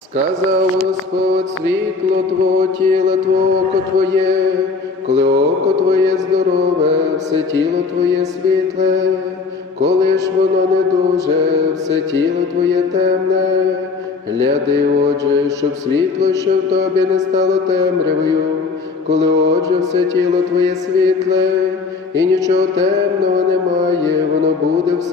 Сказав Господь світло Твого тіла, Твого око Твоє, коли око Твоє здорове, все тіло Твоє світле, коли ж воно не дуже, все тіло Твоє темне. Гляди, отже, щоб світло, що в тобі не стало темрявою, коли отже все тіло Твоє світле, і нічого темного немає,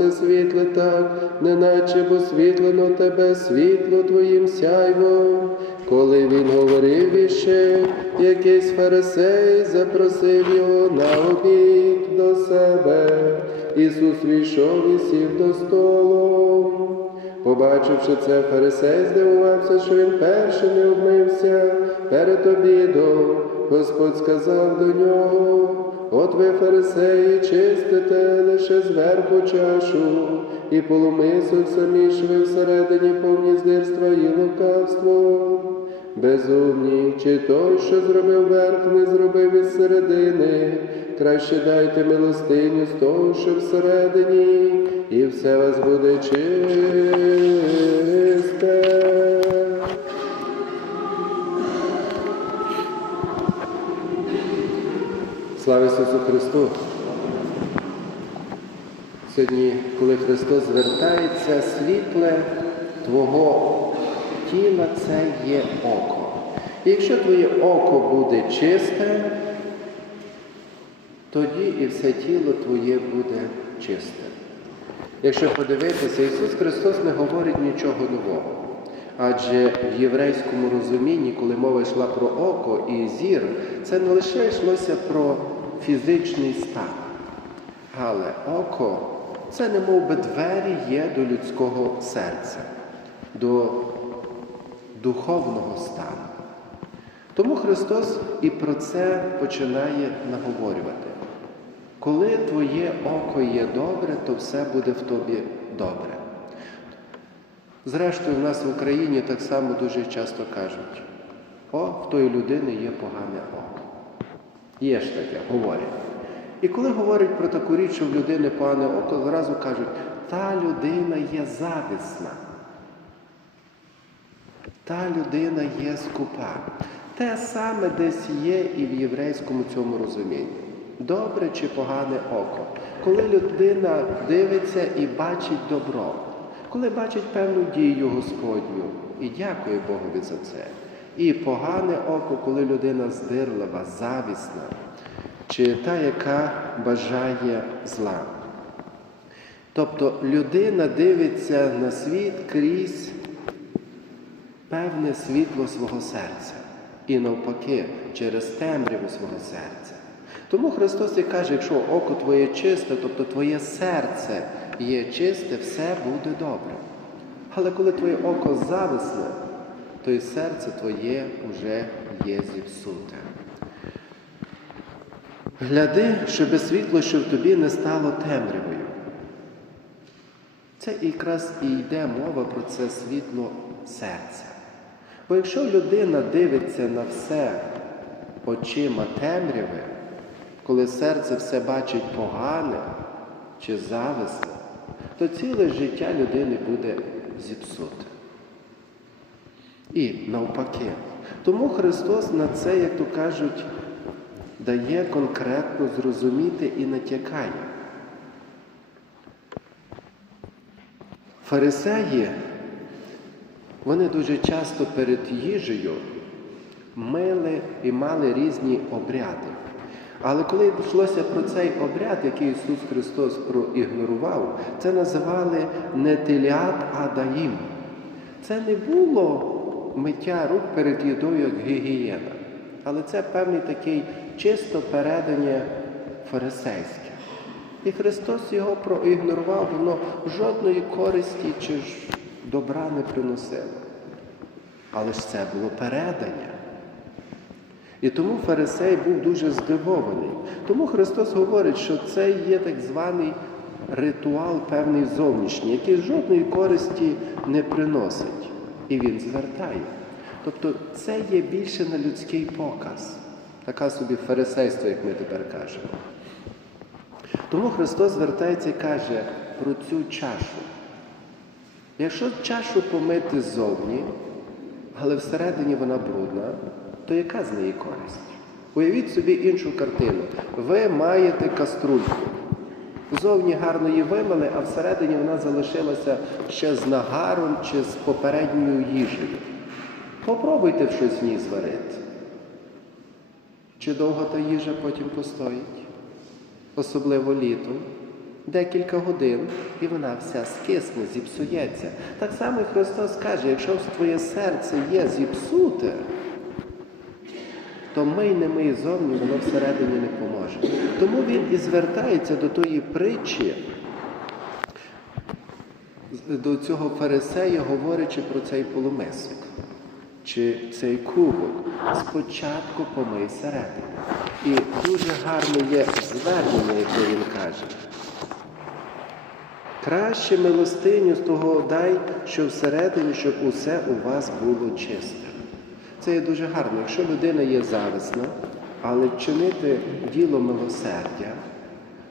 воно світле так, неначе б освітлено тебе світло Твоїм сяйвом. Коли він говорив іще, якийсь фарисей запросив його на обід до себе. Ісус війшов і сів до столу. Побачивши це, фарисей здивувався, що він перший не обмився перед обідом. Господь сказав до нього, от ви, фарисеї, чистите лише зверху чашу, і полумисок самі ж всередині повні здирства і лукавство. Безумні, чи той, що зробив верх, не зробив із середини, краще дайте милостиню з того, що всередині, і все вас буде чисте. Ісусу Христу! Сьогодні, коли Христос звертається, світле Твого тіла це є око. І якщо твоє око буде чисте, тоді і все тіло твоє буде чисте. Якщо подивитися, Ісус Христос не говорить нічого нового. Адже в єврейському розумінні, коли мова йшла про око і зір, це не лише йшлося про фізичний стан. Але око це не мов би двері є до людського серця, до духовного стану. Тому Христос і про це починає наговорювати. Коли твоє око є добре, то все буде в тобі добре. Зрештою, в нас в Україні так само дуже часто кажуть, о, в тої людини є погане око. Є ж таке, говорять. І коли говорять про таку річ, що в людини погане око, зразу кажуть, та людина є завісна. Та людина є скупа. Те саме десь є і в єврейському цьому розумінні. Добре чи погане око. Коли людина дивиться і бачить добро, коли бачить певну дію Господню і дякує Богові за це. І погане око, коли людина здирлива, завісна, чи та, яка бажає зла. Тобто людина дивиться на світ крізь певне світло свого серця і навпаки через темряву свого серця. Тому Христос і каже, якщо око твоє чисте, тобто твоє серце є чисте, все буде добре. Але коли твоє око зависне, то і серце твоє вже є зіпсуте. Гляди, щоб світло, що в тобі не стало темрявою. Це якраз і йде мова про це світло серця. Бо якщо людина дивиться на все очима темряви, коли серце все бачить погане чи зависне, то ціле життя людини буде зіпсуте. І навпаки. Тому Христос на це, як то кажуть, дає конкретно зрозуміти і натякає. Фарисеї, вони дуже часто перед їжею мили і мали різні обряди. Але коли йшлося про цей обряд, який Ісус Христос проігнорував, це називали не теліат, а даїм. Це не було миття рук перед їдою як гігієна. Але це певний такий чисто передання фарисейське. І Христос його проігнорував, воно жодної користі чи ж добра не приносило. Але ж це було передання. І тому фарисей був дуже здивований. Тому Христос говорить, що це є так званий ритуал певний зовнішній, який жодної користі не приносить. І він звертає. Тобто це є більше на людський показ. Така собі фарисейство, як ми тепер кажемо. Тому Христос звертається і каже про цю чашу. Якщо чашу помити ззовні, але всередині вона брудна, то яка з неї користь? Уявіть собі іншу картину. Ви маєте каструльку. Зовні гарно її вимили, а всередині вона залишилася ще з нагаром чи з попередньою їжею. Попробуйте щось в ній зварити. Чи довго та їжа потім постоїть? Особливо літом. Декілька годин, і вона вся скисне, зіпсується. Так само і Христос каже, якщо твоє серце є зіпсуте, то мий не мий зовні, воно всередині не поможе. Тому він і звертається до тої притчі, до цього фарисея, говорячи про цей полумисок чи цей кубок. Спочатку помий всередину. І дуже гарне є звернення, яке він каже. Краще милостиню з того дай, що всередині, щоб усе у вас було чисте. Це є дуже гарно. Якщо людина є зависна, але вчинити діло милосердя,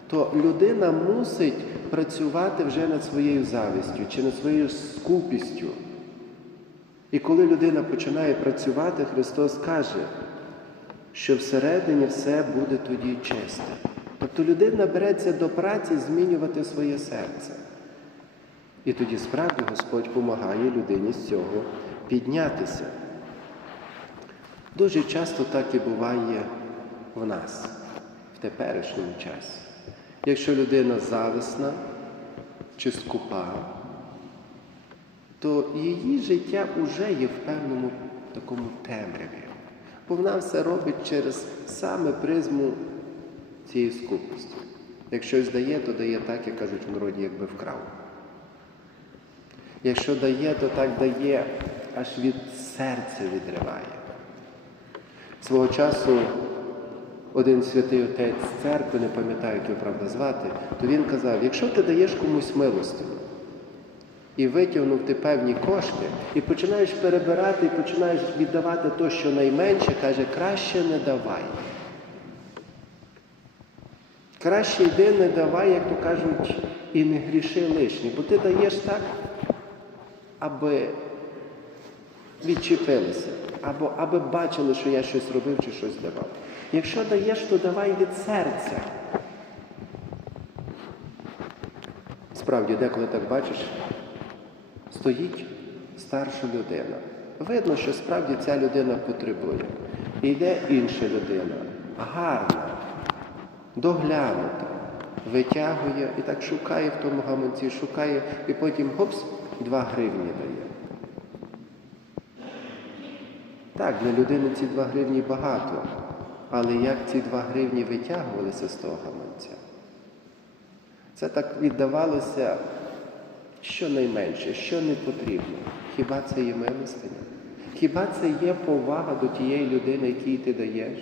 то людина мусить працювати вже над своєю завістю чи над своєю скупістю. І коли людина починає працювати, Христос каже, що всередині все буде тоді чисте. Тобто людина береться до праці змінювати своє серце. І тоді справді Господь допомагає людині з цього піднятися. Дуже часто так і буває в нас, в теперішньому часі. Якщо людина зависна чи скупа, то її життя вже є в певному такому темряві. Бо вона все робить через саме призму цієї скупості. Як щось дає, то дає так, як кажуть в народі, якби вкрав. Якщо дає, то так дає, аж від серця відриває. Свого часу один святий отець з церкви, не пам'ятаю, як його правда звати, то він казав, якщо ти даєш комусь милостину, і витягнув ти певні кошти, і починаєш перебирати, і починаєш віддавати то, що найменше, каже, краще не давай. Краще йди, не давай, як то кажуть, і не гріши лишні, бо ти даєш так, аби відчепилися, або аби бачили, що я щось робив чи щось давав. Якщо даєш, то давай від серця. Справді, деколи так бачиш, стоїть старша людина. Видно, що справді ця людина потребує. І йде інша людина, гарна, доглянута, витягує і так шукає в тому гаманці, шукає, і потім гопс, два гривні дає. Так, для людини ці два гривні багато, але як ці два гривні витягувалися з того гаманця? Це так віддавалося щонайменше, що не потрібно. Хіба це є милостиня? Хіба це є повага до тієї людини, якій ти даєш?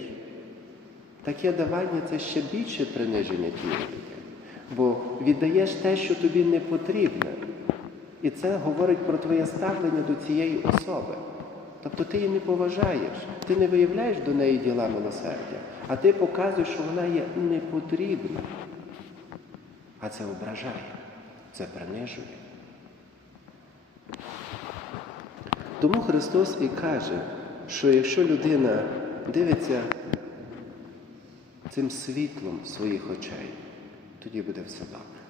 Таке давання це ще більше приниження тієї людини. Бо віддаєш те, що тобі не потрібне. І це говорить про твоє ставлення до цієї особи. Тобто ти її не поважаєш, ти не виявляєш до неї діла милосердя, а ти показуєш, що вона є непотрібна. А це ображає, це принижує. Тому Христос і каже, що якщо людина дивиться цим світлом своїх очей, тоді буде все добре.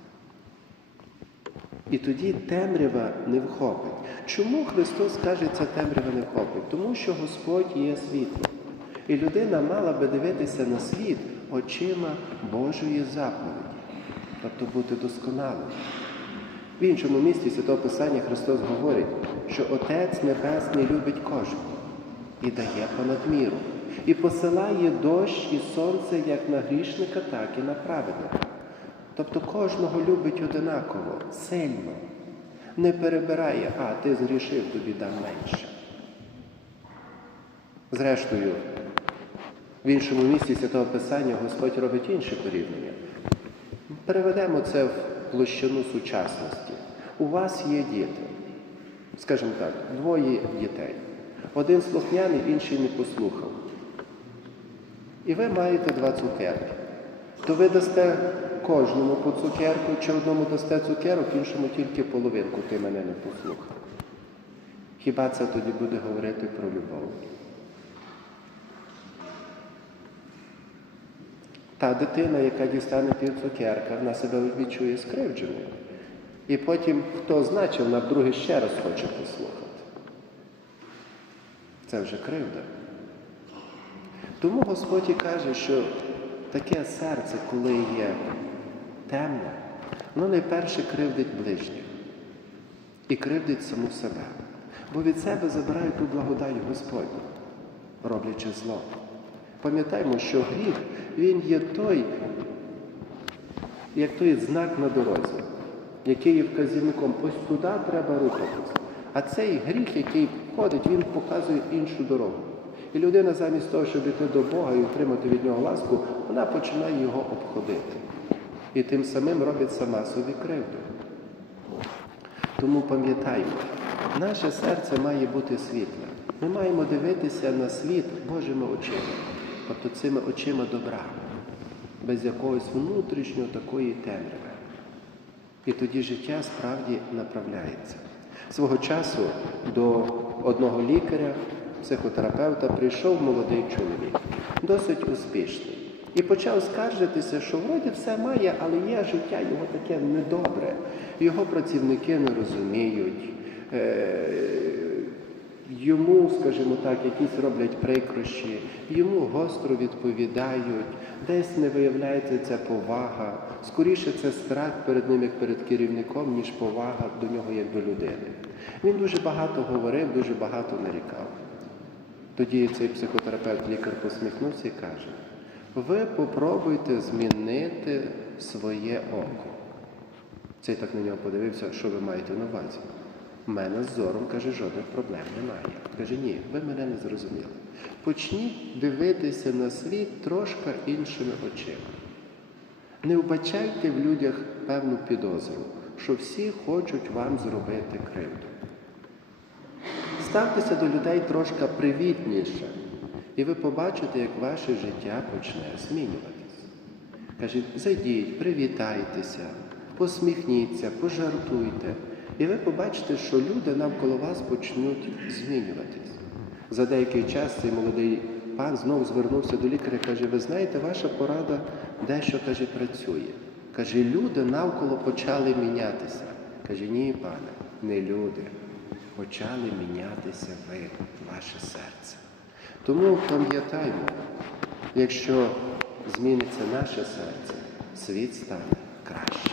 І тоді темрява не вхопить. Чому Христос каже, ця темрява не вхопить? Тому що Господь є світло. І людина мала би дивитися на світ очима Божої заповіді, тобто бути досконалим. В іншому місці Святого Писання Христос говорить, що Отець Небесний любить кожного і дає понад міру, і посилає дощ і сонце як на грішника, так і на праведника. Тобто кожного любить одинаково, сильно, не перебирає, а ти зрішив, тобі дам менше. Зрештою, в іншому місці Святого Писання Господь робить інше порівняння. Переведемо це в площину сучасності. У вас є діти, скажімо так, двоє дітей. Один слухняний, інший не послухав. І ви маєте два цукерки. То ви дасте кожному по цукерку, чи одному дасте цукерок, іншому тільки половинку, ти мене не послухав. Хіба це тоді буде говорити про любов? Та дитина, яка дістане пів цукерка, вона себе відчує скривдженою. І потім, хто значив, вона вдруге ще раз хоче послухати. Це вже кривда. Тому Господь і каже, що таке серце, коли є темне, воно найперше кривдить ближніх і кривдить саму себе. Бо від себе забирають ту благодать Господню, роблячи зло. Пам'ятаємо, що гріх, він є той, як той знак на дорозі, який є вказівником. Ось туди треба рухатись. А цей гріх, який входить, він показує іншу дорогу. І людина замість того, щоб йти до Бога і отримати від нього ласку, вона починає його обходити. І тим самим робить сама собі кривду. Тому пам'ятаймо, наше серце має бути світле. Ми маємо дивитися на світ Божими очима, тобто цими очима добра, без якогось внутрішнього такої темряви. І тоді життя справді направляється. Свого часу до одного лікаря, психотерапевта, прийшов молодий чоловік, досить успішний. І почав скаржитися, що вроді все має, але є життя його таке недобре. Його працівники не розуміють. Е- Йому, скажімо так, якісь роблять прикрощі, йому гостро відповідають, десь не виявляється ця повага. Скоріше це страх перед ним як перед керівником, ніж повага до нього як до людини. Він дуже багато говорив, дуже багато нарікав. Тоді цей психотерапевт лікар посміхнувся і каже: ви попробуйте змінити своє око. Цей так на нього подивився, що ви маєте на увазі. У мене з зором, каже, жодних проблем немає. Каже, ні, ви мене не зрозуміли. Почніть дивитися на світ трошки іншими очима. Не вбачайте в людях певну підозру, що всі хочуть вам зробити кривду. Ставтеся до людей трошки привітніше, і ви побачите, як ваше життя почне змінюватись. Каже, зайдіть, привітайтеся, посміхніться, пожартуйте. І ви побачите, що люди навколо вас почнуть змінюватись. За деякий час цей молодий пан знову звернувся до лікаря і каже: ви знаєте, ваша порада дещо каже, працює. Каже, люди навколо почали мінятися. Каже, ні, пане, не люди. Почали мінятися ви, ваше серце. Тому пам'ятаймо, якщо зміниться наше серце, світ стане краще.